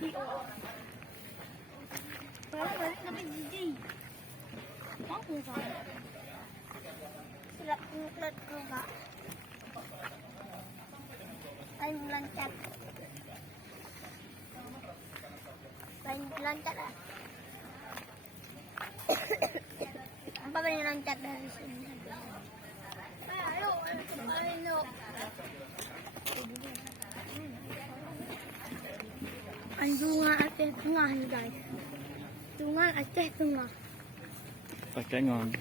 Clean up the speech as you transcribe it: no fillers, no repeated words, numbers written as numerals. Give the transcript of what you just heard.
Balik tapi jijik. Apa kau? Surat nguklet kau kak. Lain melancat. Lain melancat lah. Apa yang lancat dari sini? Ayo, ayo. Sungai Aceh Tengah ni guys. Sungai Aceh Tengah. Pakai ngon.